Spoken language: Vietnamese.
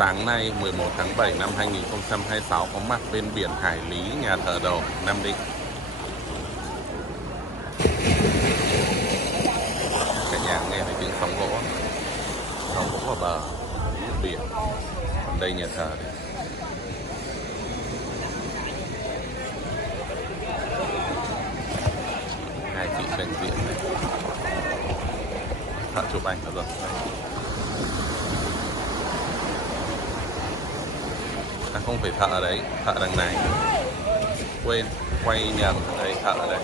Sáng nay 11 tháng 7 năm 2026 có mặt bên biển Hải Lý, nhà thờ Đầu, Nam Định. Cả nhà nghe thấy tiếng sóng gỗ vào bờ biển. Còn đây nhà thờ này. Hai chị trình diễn này. Thợ chụp ảnh rồi. À, không phải thợ đấy, thợ đằng này. Quên, quay nhầm, đây thợ đây.